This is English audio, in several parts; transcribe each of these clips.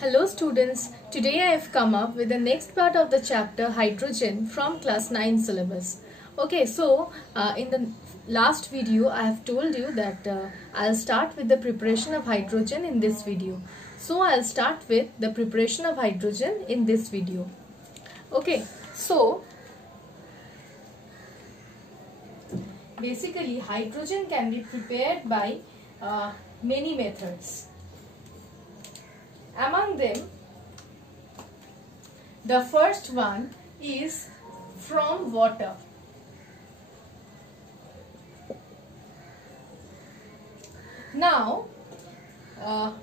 Hello students, today I have come up with the next part of the chapter hydrogen from class 9 syllabus. Okay, so in the last video I have told you that I'll start with the preparation of hydrogen in this video. So I'll start with the preparation of hydrogen in this video. Okay, so basically hydrogen can be prepared by many methods. Among them, the first one is from water. Now,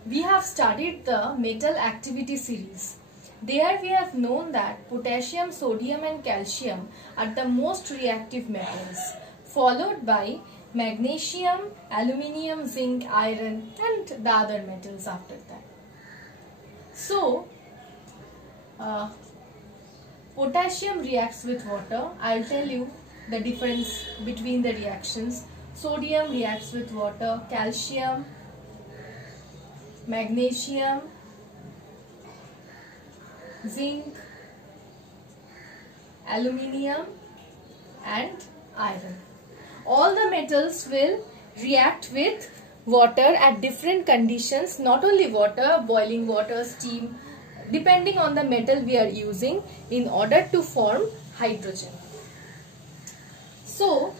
we have studied the metal activity series. There we have known that potassium, sodium and calcium are the most reactive metals, followed by magnesium, aluminium, zinc, iron and the other metals after that. So, potassium reacts with water. I'll tell you the difference between the reactions. Sodium reacts with water, calcium, magnesium, zinc, aluminium and iron. All the metals will react with water at different conditions, not only water, boiling water, steam, depending on the metal we are using in order to form hydrogen. So,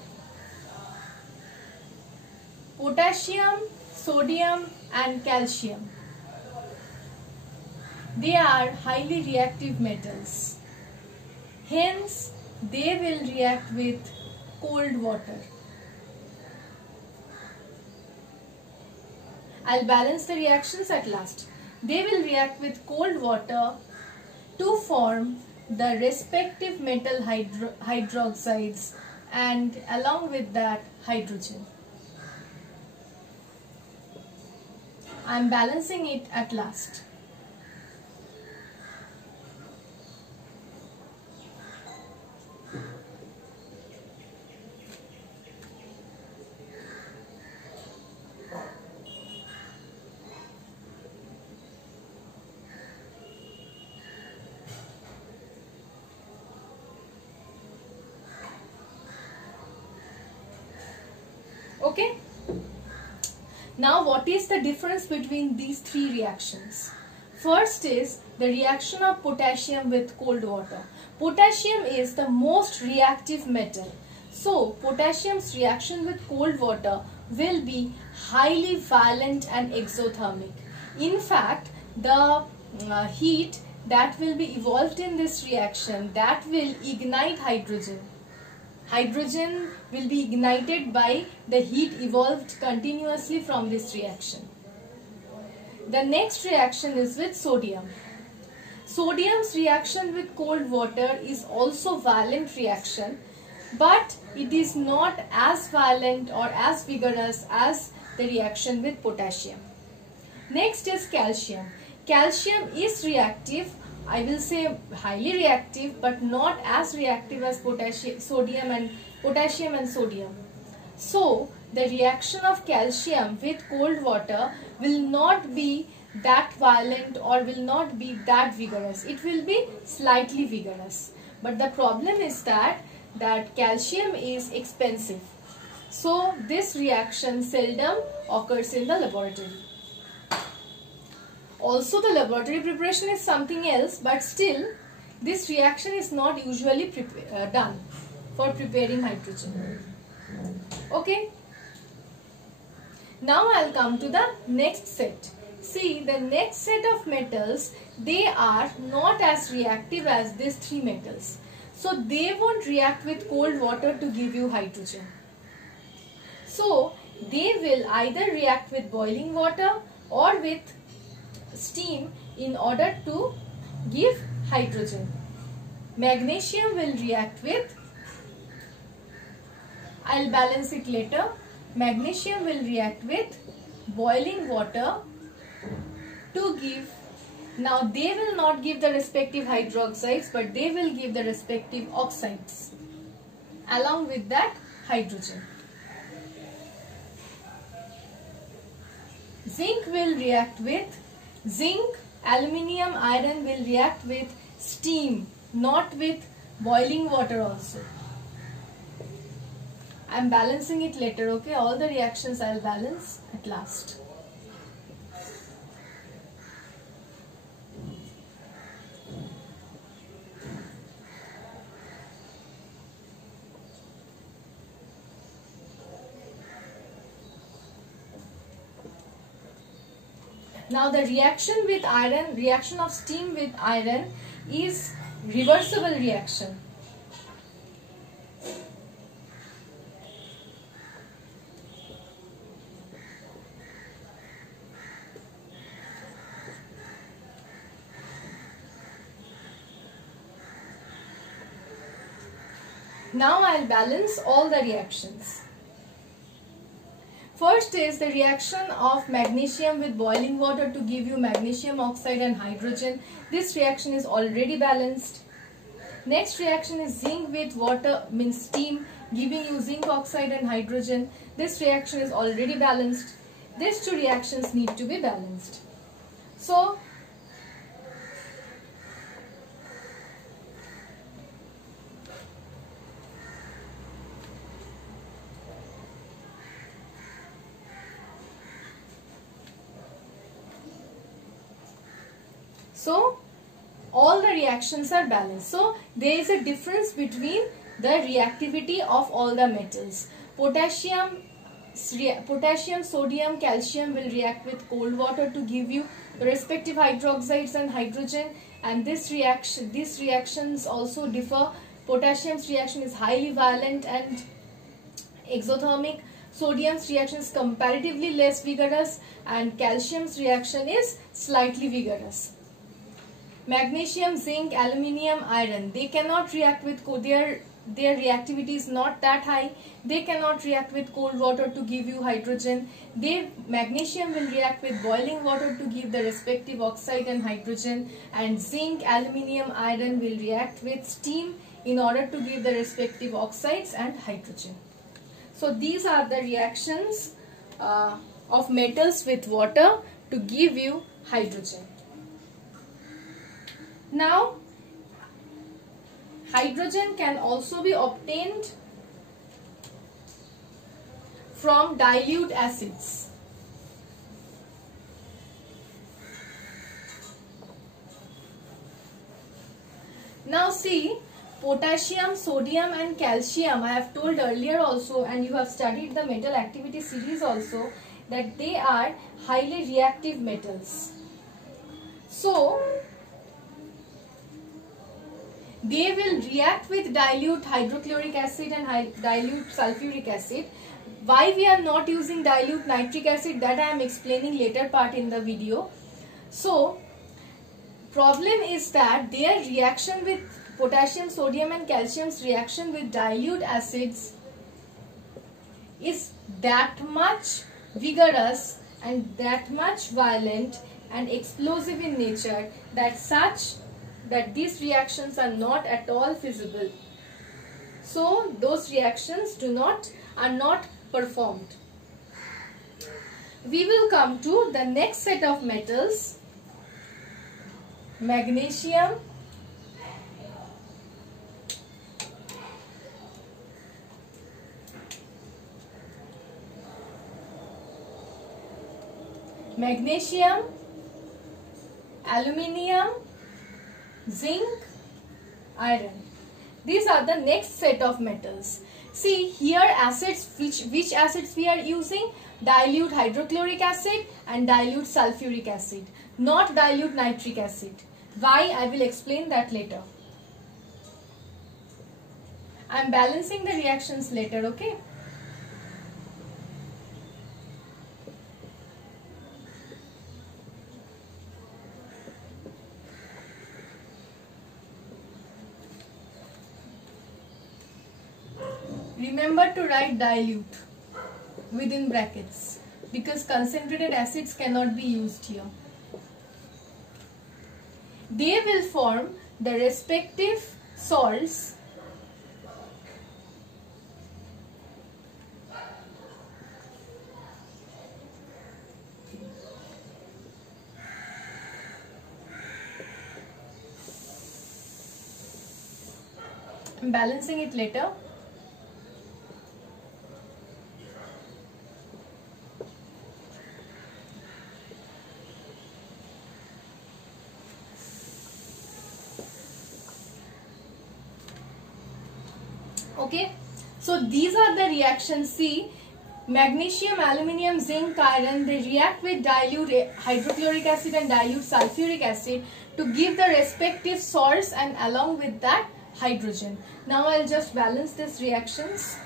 potassium, sodium and calcium, they are highly reactive metals. Hence, they will react with cold water. I'll balance the reactions at last. They will react with cold water to form the respective metal hydroxides and along with that hydrogen. I am balancing it at last. Okay. Now what is the difference between these three reactions? First is the reaction of potassium with cold water. Potassium is the most reactive metal. So potassium's reaction with cold water will be highly violent and exothermic. In fact, the heat that will be evolved in this reaction, that will ignite hydrogen. Hydrogen will be ignited by the heat evolved continuously from this reaction. The next reaction is with sodium. Sodium's reaction with cold water is also violent reaction, but it is not as violent or as vigorous as the reaction with potassium. Next is calcium. Calcium is reactive, I will say highly reactive, but not as reactive as potassium and sodium. So the reaction of calcium with cold water will not be that violent or will not be that vigorous. It will be slightly vigorous. But the problem is that calcium is expensive. So this reaction seldom occurs in the laboratory. Also, the laboratory preparation is something else, but still this reaction is not usually done for preparing hydrogen. Okay. Now I'll come to the next set. See, the next set of metals, they are not as reactive as these three metals. So they won't react with cold water to give you hydrogen. So they will either react with boiling water or with steam in order to give hydrogen. Magnesium will react with, I'll balance it later. Magnesium will react with boiling water to give, now they will not give the respective hydroxides, but they will give the respective oxides along with that hydrogen. Zinc will react with zinc aluminium iron will react with steam, not with boiling water also. I am balancing it later, okay? All the reactions I will balance at last. Now the reaction with iron, reaction of steam with iron is reversible reaction. Now I will balance all the reactions. First is the reaction of magnesium with boiling water to give you magnesium oxide and hydrogen. This reaction is already balanced. Next reaction is zinc with water, means steam, giving you zinc oxide and hydrogen. This reaction is already balanced. These two reactions need to be balanced. So all the reactions are balanced. So there is a difference between the reactivity of all the metals. Potassium, sodium, calcium will react with cold water to give you respective hydroxides and hydrogen, and these reactions also differ. Potassium's reaction is highly violent and exothermic. Sodium's reaction is comparatively less vigorous, and calcium's reaction is slightly vigorous. Magnesium, zinc, aluminium, iron, they cannot react with their reactivity is not that high. They cannot react with cold water to give you hydrogen. Magnesium will react with boiling water to give the respective oxide and hydrogen, and zinc, aluminium, iron will react with steam in order to give the respective oxides and hydrogen. So these are the reactions of metals with water to give you hydrogen. Now, hydrogen can also be obtained from dilute acids. Now see, potassium, sodium and calcium, I have told earlier also, and you have studied the metal activity series also, that they are highly reactive metals. So they will react with dilute hydrochloric acid and dilute sulfuric acid. Why we are not using dilute nitric acid, that I am explaining later part in the video. So problem is that their reaction with potassium, sodium and calcium's reaction with dilute acids is that much vigorous and that much violent and explosive in nature that these reactions are not at all feasible. So those reactions are not performed. We will come to the next set of metals, magnesium, aluminium, zinc, iron. These are the next set of metals. See here acids, which acids we are using? Dilute hydrochloric acid and dilute sulfuric acid, not dilute nitric acid. Why? I will explain that later. I am balancing the reactions later, okay? Remember to write dilute within brackets because concentrated acids cannot be used here. They will form the respective salts I'm balancing it later. Okay, so these are the reactions. See, magnesium, aluminium, zinc, iron, they react with dilute hydrochloric acid and dilute sulfuric acid to give the respective salts and along with that hydrogen. Now I'll just balance these reactions.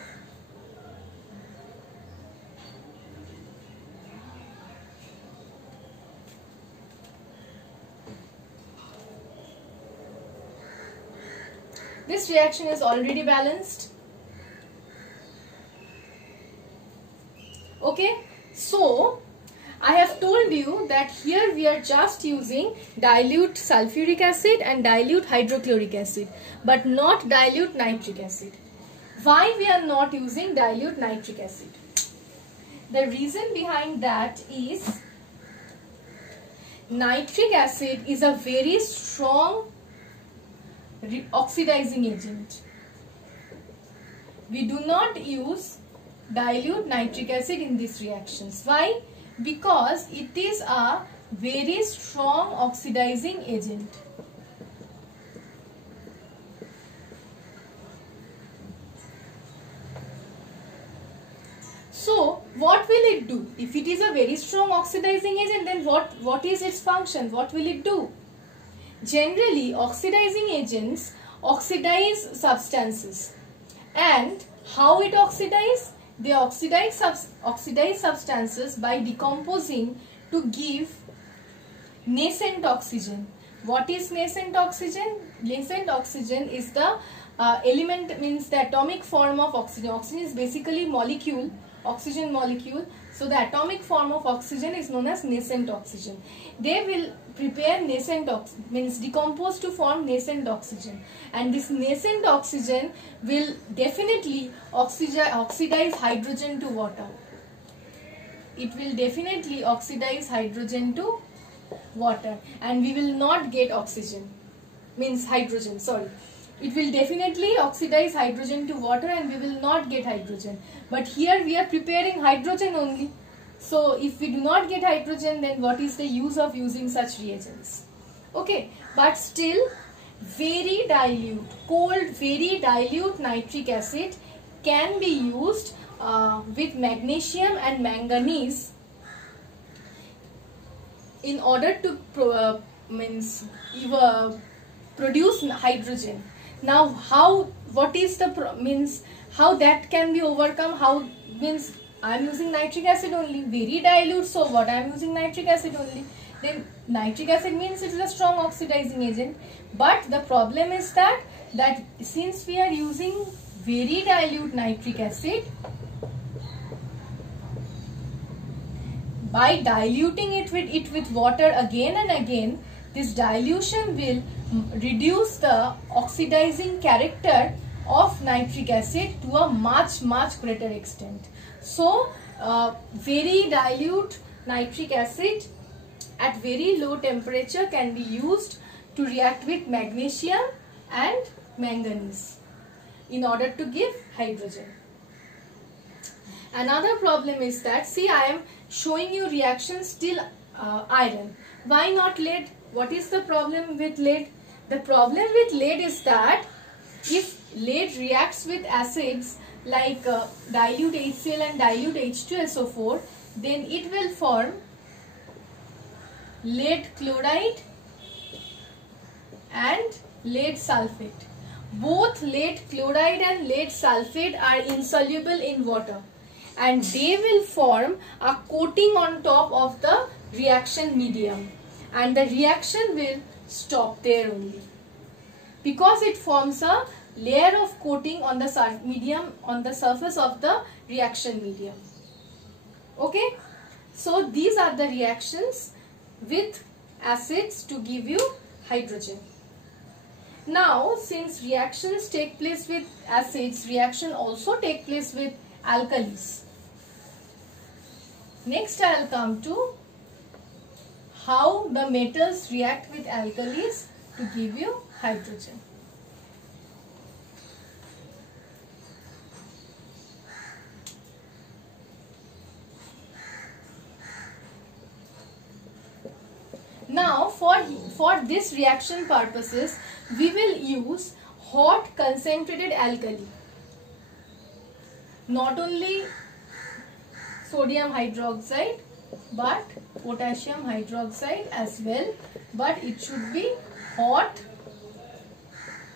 This reaction is already balanced. Okay, so I have told you that here we are just using dilute sulfuric acid and dilute hydrochloric acid, but not dilute nitric acid. Why we are not using dilute nitric acid? The reason behind that is nitric acid is a very strong oxidizing agent. We do not use dilute nitric acid in these reactions. Why? Because it is a very strong oxidizing agent. So what will it do? If it is a very strong oxidizing agent, then what is its function? What will it do? Generally, oxidizing agents oxidize substances. And how it oxidizes? They oxidize substances by decomposing to give nascent oxygen. What is nascent oxygen? Nascent oxygen is the element, means the atomic form of oxygen. Oxygen is basically molecule, oxygen molecule. So the atomic form of oxygen is known as nascent oxygen. They will prepare nascent oxygen, means decompose to form nascent oxygen, and this nascent oxygen will definitely oxidize hydrogen to water. It will definitely oxidize hydrogen to water, and we will not get oxygen, means hydrogen, sorry. It will definitely oxidize hydrogen to water and we will not get hydrogen. But here we are preparing hydrogen only. So if we do not get hydrogen, then what is the use of using such reagents? Okay, but still very dilute, cold, very dilute nitric acid can be used with magnesium and manganese in order to produce hydrogen. Now what is the how that can be overcome? How, means I am using nitric acid only, very dilute, so what, I am using nitric acid only. Then nitric acid means it is a strong oxidizing agent, but the problem is that since we are using very dilute nitric acid, by diluting it with water again and again, this dilution will reduce the oxidizing character of nitric acid to a much greater extent. So very dilute nitric acid at very low temperature can be used to react with magnesium and manganese in order to give hydrogen. Another problem is that, see, I am showing you reactions till iron. Why not lead? What is the problem with lead? The problem with lead is that if lead reacts with acids like dilute HCl and dilute H2SO4, then it will form lead chloride and lead sulfate. Both lead chloride and lead sulfate are insoluble in water, and they will form a coating on top of the reaction medium, and the reaction will stop there only, because it forms a layer of coating on the surface of the reaction medium. Okay, so these are the reactions with acids to give you hydrogen. Now, since reactions take place with acids, reaction also take place with alkalis. Next I will come to how the metals react with alkalis to give you hydrogen. for this reaction purposes, we will use hot concentrated alkali. Not only sodium hydroxide but potassium hydroxide as well, but it should be hot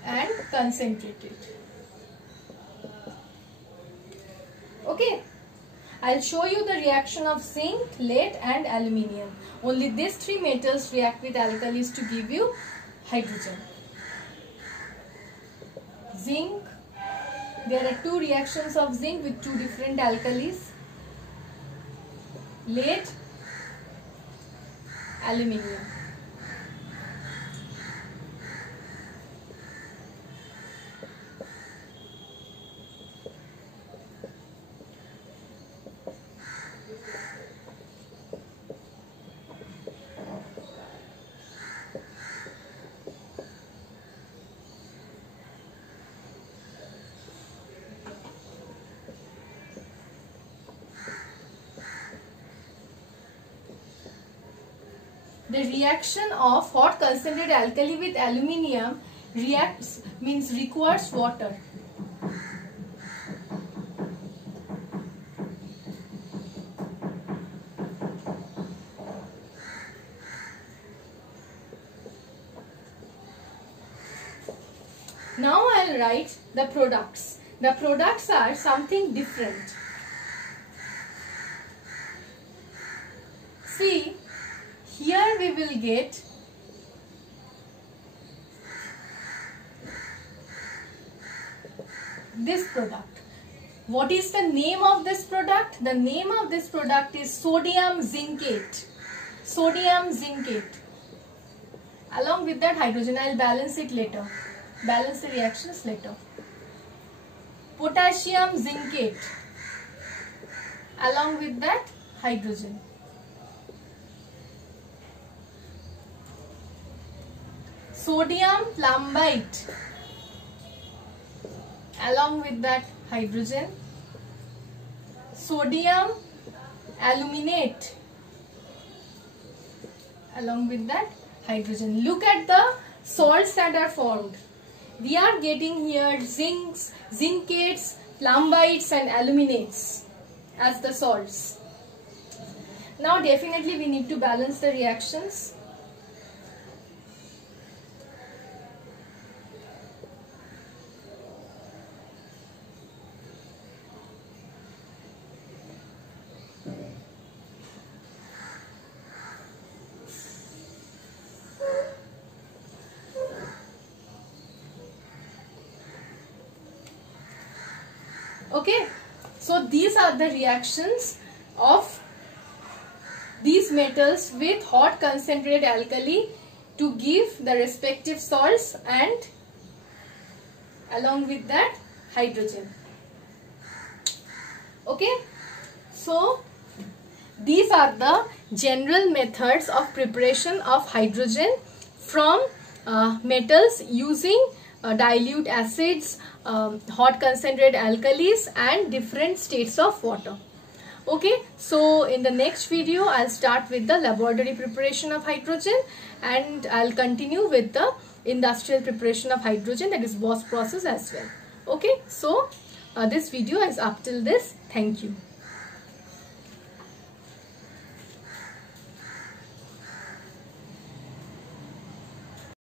and concentrated. Okay, I'll show you the reaction of zinc, lead and aluminium. Only these three metals react with alkalis to give you hydrogen. Zinc, there are two reactions of zinc with two different alkalis. Lead, aluminium. The reaction of hot concentrated alkali with aluminium requires water. Now I'll write the products. The products are something different. See, here we will get this product. What is the name of this product? The name of this product is sodium zincate. Sodium zincate. Along with that hydrogen, I will balance it later. Balance the reactions later. Potassium zincate. Along with that hydrogen. Sodium plumbite. Along with that hydrogen. Sodium aluminate. Along with that hydrogen. Look at the salts that are formed. We are getting here zincs, zincates, plumbites and aluminates as the salts. Now definitely we need to balance the reactions. Okay, so these are the reactions of these metals with hot concentrated alkali to give the respective salts and along with that hydrogen. Okay, so these are the general methods of preparation of hydrogen from metals using dilute acids, hot concentrated alkalis and different states of water. Okay, so in the next video I'll start with the laboratory preparation of hydrogen and I'll continue with the industrial preparation of hydrogen, that is Bosch process as well. Okay, so this video is up till this. Thank you.